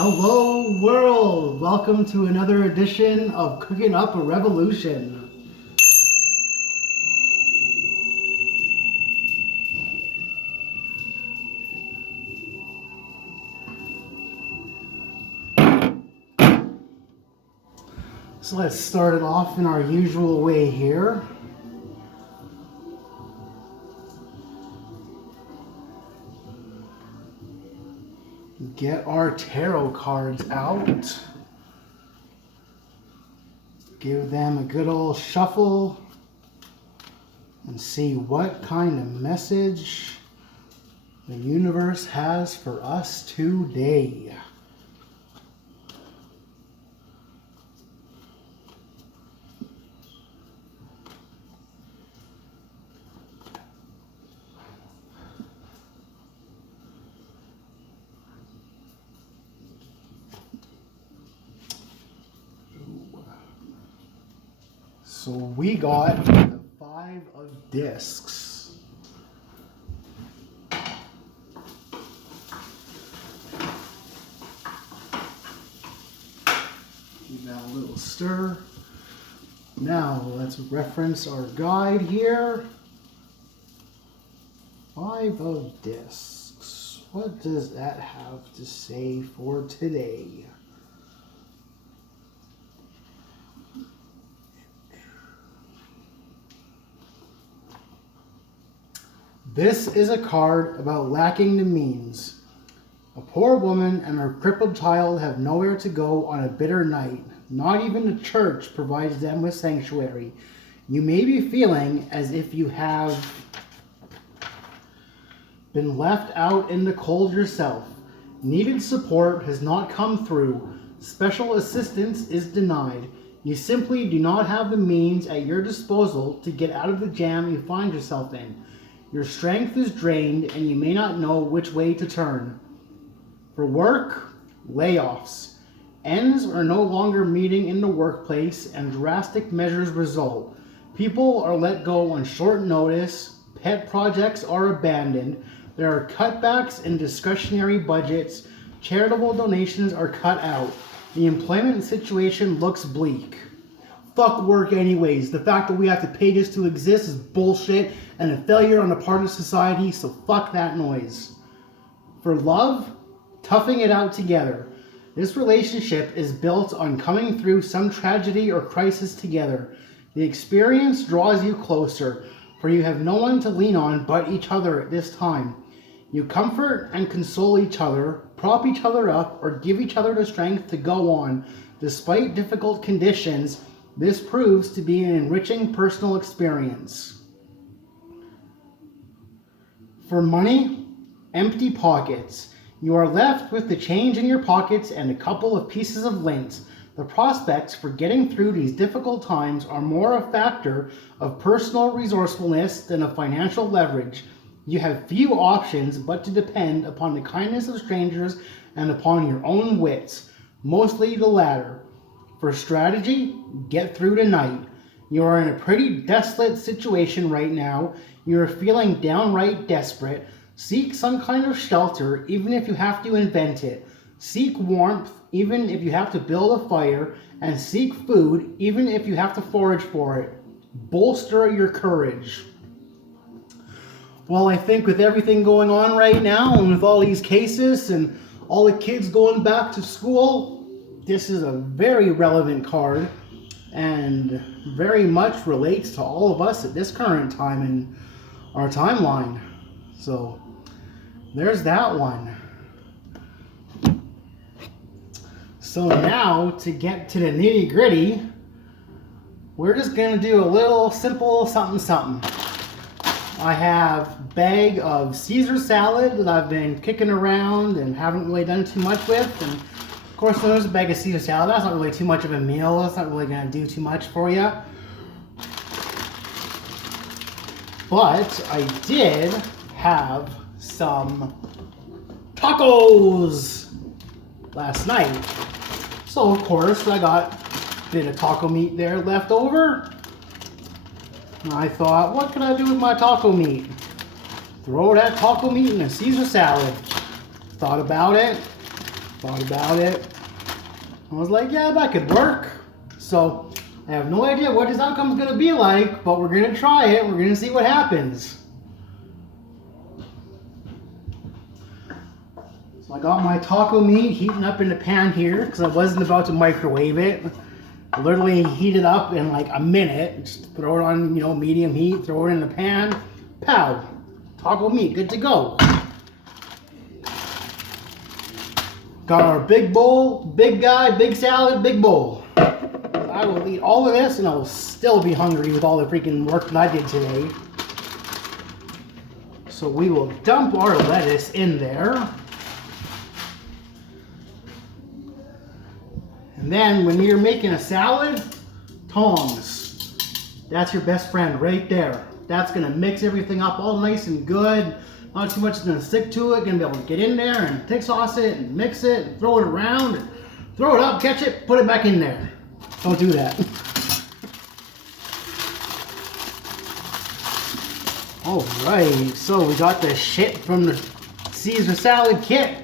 Hello world! Welcome to another edition of Cooking Up a Revolution. So let's start it off in our usual way here. Get our tarot cards out. Give them a good old shuffle and see what kind of message the universe has for us today. So we got the 5 of discs. Give that a little stir. Now let's reference our guide here. 5 of discs. What does that have to say for today? This is a card about lacking the means. A poor woman and her crippled child have nowhere to go on a bitter night. Not even the church provides them with sanctuary. You may be feeling as if you have been left out in the cold yourself. Needed support has not come through. Special assistance is denied. You simply do not have the means at your disposal to get out of the jam you find yourself in. Your strength is drained and you may not know which way to turn. For work, layoffs. Ends are no longer meeting in the workplace and drastic measures result. People are let go on short notice. Pet projects are abandoned. There are cutbacks in discretionary budgets. Charitable donations are cut out. The employment situation looks bleak. Fuck work anyways. The fact that we have to pay just to exist is bullshit and a failure on the part of society, so fuck that noise. For love, toughing it out together. This relationship is built on coming through some tragedy or crisis together. The experience draws you closer, for you have no one to lean on but each other at this time. You comfort and console each other, prop each other up, or give each other the strength to go on. Despite difficult conditions, this proves to be an enriching personal experience. For money, empty pockets. You are left with the change in your pockets and a couple of pieces of lint. The prospects for getting through these difficult times are more a factor of personal resourcefulness than of financial leverage. You have few options but to depend upon the kindness of strangers and upon your own wits, mostly the latter. For strategy, get through the night. You are in a pretty desolate situation right now. You are feeling downright desperate. Seek some kind of shelter, even if you have to invent it. Seek warmth, even if you have to build a fire. And seek food, even if you have to forage for it. Bolster your courage. Well, I think with everything going on right now, and with all these cases, and all the kids going back to school, this is a very relevant card, and very much relates to all of us at this current time in our timeline. So there's that one. So now to get to the nitty gritty, we're just gonna do a little simple something. I have a bag of Caesar salad that I've been kicking around and haven't really done too much with. And of course, there's a bag of Caesar salad. That's not really too much of a meal. That's not really gonna do too much for you. But I did have some tacos last night. So of course I got a bit of taco meat there left over. And I thought, what can I do with my taco meat? Throw that taco meat in a Caesar salad. Thought about it. Thought about it. I was like, yeah, that could work. So I have no idea what this outcome is going to be like, but we're going to try it. We're going to see what happens. So I got my taco meat heating up in the pan here because I wasn't about to microwave it. I literally heat it up in like a minute. Just throw it on, you know, medium heat, throw it in the pan. Pow! Taco meat, good to go. Got our big bowl, big guy, big salad, big bowl. I will eat all of this and I will still be hungry with all the freaking work that I did today. So we will dump our lettuce in there. And then when you're making a salad, tongs. That's your best friend right there. That's gonna mix everything up all nice and good. Not too much is gonna stick to it. Gonna be able to get in there and thick sauce it and mix it and throw it around and throw it up, catch it, put it back in there. Don't do that. Alright, so we got the shit from the Caesar salad kit.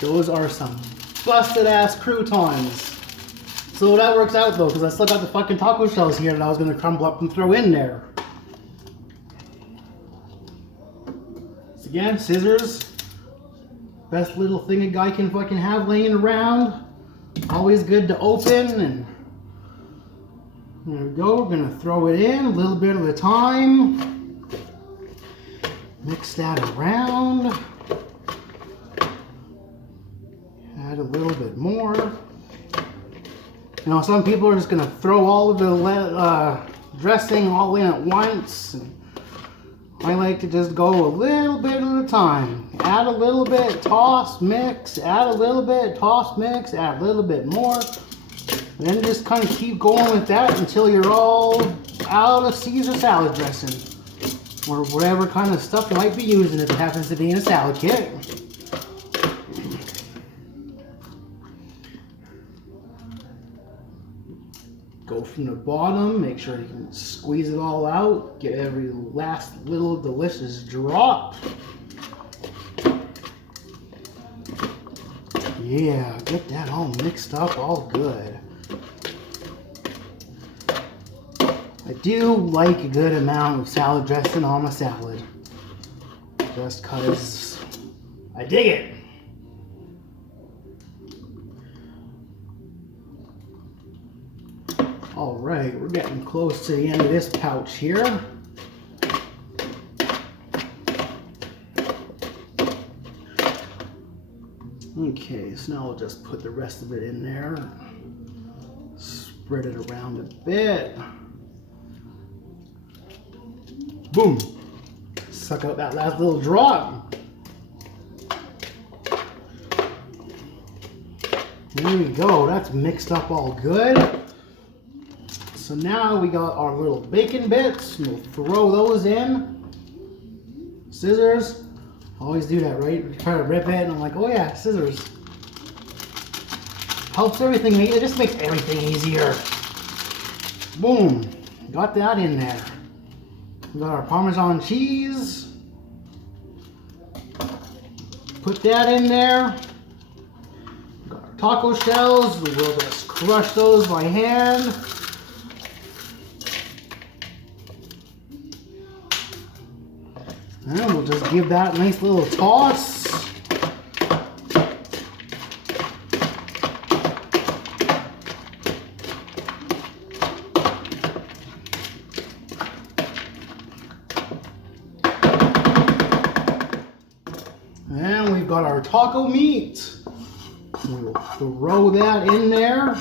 Those are some busted ass croutons. So that works out though, because I still got the fucking taco shells here that I was gonna crumble up and throw in there. Again, scissors, best little thing a guy can fucking have laying around. Always good to open, and there we go. We're gonna throw it in a little bit at a time. Mix that around. Add a little bit more. You know, some people are just gonna throw all of the dressing all in at once. And I like to just go a little bit at a time. Add a little bit, toss, mix, add a little bit, toss, mix, add a little bit more. And then just kind of keep going with that until you're all out of Caesar salad dressing. Or whatever kind of stuff you might be using if it happens to be in a salad kit. Go from the bottom, make sure you can squeeze it all out, get every last little delicious drop. Yeah, get that all mixed up, all good. I do like a good amount of salad dressing on my salad. Just cause I dig it. Alright, we're getting close to the end of this pouch here. Okay, so now I'll just put the rest of it in there. Spread it around a bit. Boom! Suck out that last little drop. There we go, that's mixed up all good. So now we got our little bacon bits. We'll throw those in. Scissors. Always do that, right? You try to rip it and I'm like, oh yeah, scissors. Helps everything, it just makes everything easier. Boom. Got that in there. We got our Parmesan cheese. Put that in there. We got our taco shells. We will just crush those by hand. And we'll just give that a nice little toss. And we've got our taco meat. We'll throw that in there.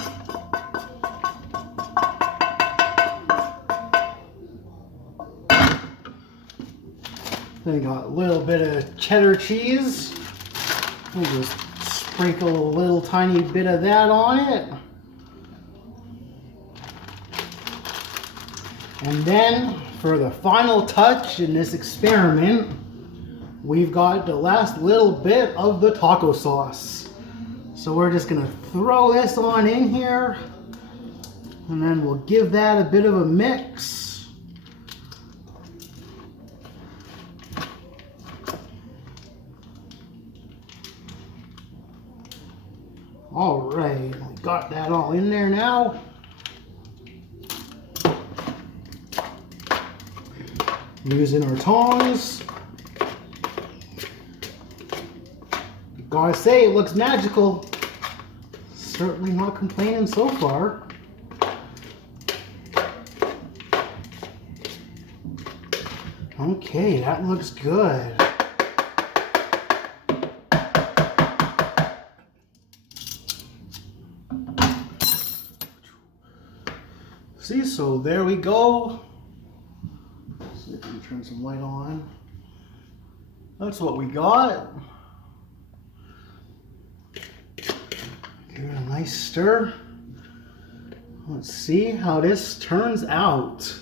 Then got a little bit of cheddar cheese. We'll just sprinkle a little tiny bit of that on it. And then for the final touch in this experiment, we've got the last little bit of the taco sauce. So we're just gonna throw this on in here, and then we'll give that a bit of a mix. All right, we got that all in there now. Using our tongs. Gotta say, it looks magical. Certainly not complaining so far. Okay, that looks good. See, so there we go. See if we can turn some light on. That's what we got. Give it a nice stir. Let's see how this turns out.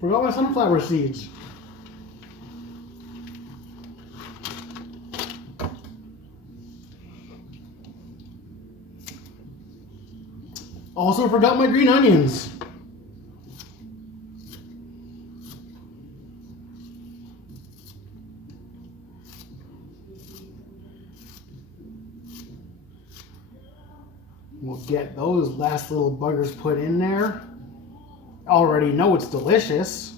Forgot my sunflower seeds. Also forgot my green onions. We'll get those last little buggers put in there. Already know it's delicious.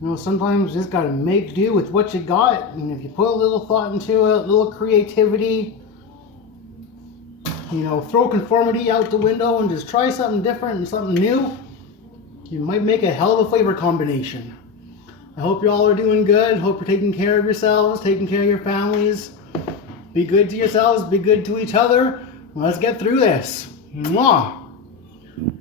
You know, sometimes you just gotta make do with what you got. And if you put a little thought into it, a little creativity, you know, throw conformity out the window and just try something different and something new, you might make a hell of a flavor combination. I hope you all are doing good. Hope you're taking care of yourselves, taking care of your families. Be good to yourselves, be good to each other. Let's get through this. Mwah!